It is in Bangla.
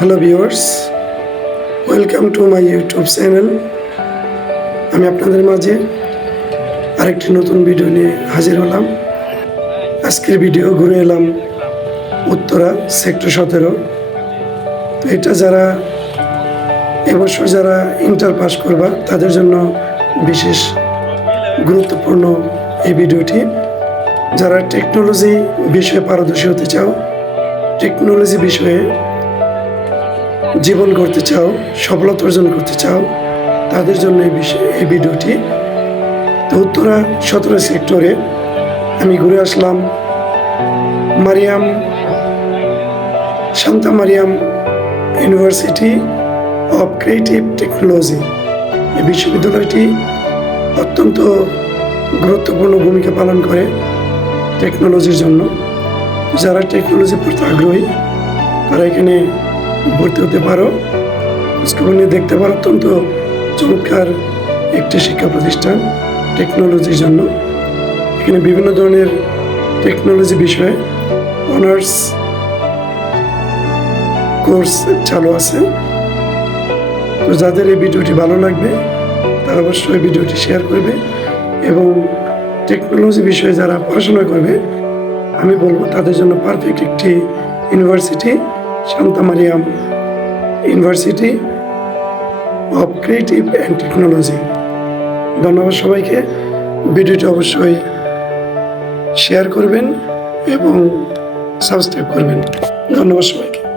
Hello viewers welcome to my YouTube channel আমি আপনাদের মাঝে আরেকটি নতুন ভিডিও নিয়ে হাজির হলাম। আজকের ভিডিও ঘুরে এলাম উত্তরা সেক্টর সতেরো। এটা যারা এবছর যারা ইন্টার পাস করবা, তাদের জন্য বিশেষ গুরুত্বপূর্ণ এই ভিডিওটি যারা টেকনোলজি বিষয়ে পারদর্শী হতে চাও টেকনোলজি বিষয়ে জীবন করতে চাও, সফলতা অর্জন করতে চাও, তাদের জন্য এই বিষয়, এই ভিডিওটি। তো উত্তরা সতেরো সেক্টরে আমি ঘুরে আসলাম। Mariam, Shanta Mariam university of creative technology এই বিশ্ববিদ্যালয়টি অত্যন্ত গুরুত্বপূর্ণ ভূমিকা পালন করে টেকনোলজির জন্য। যারা টেকনোলজি পড়তে আগ্রহী, তারা এখানে ভর্তি হতে পারো। খোঁজখবর নিয়ে দেখতে পারো, অত্যন্ত চমৎকার একটি শিক্ষা প্রতিষ্ঠান টেকনোলজির জন্য। এখানে বিভিন্ন ধরনের টেকনোলজি বিষয়ে অনার্স কোর্স চালু আছে। তো যাদের এই ভিডিওটি ভালো লাগবে, তারা অবশ্যই ভিডিওটি শেয়ার করবে এবং টেকনোলজি বিষয়ে যারা পড়াশোনা করবে, আমি বলব তাদের জন্য পারফেক্ট একটি university Shanta Mariam university of creative and technology ধন্যবাদ সবাইকে। ভিডিওটি অবশ্যই শেয়ার করবেন এবং সাবস্ক্রাইব করবেন। ধন্যবাদ সবাইকে।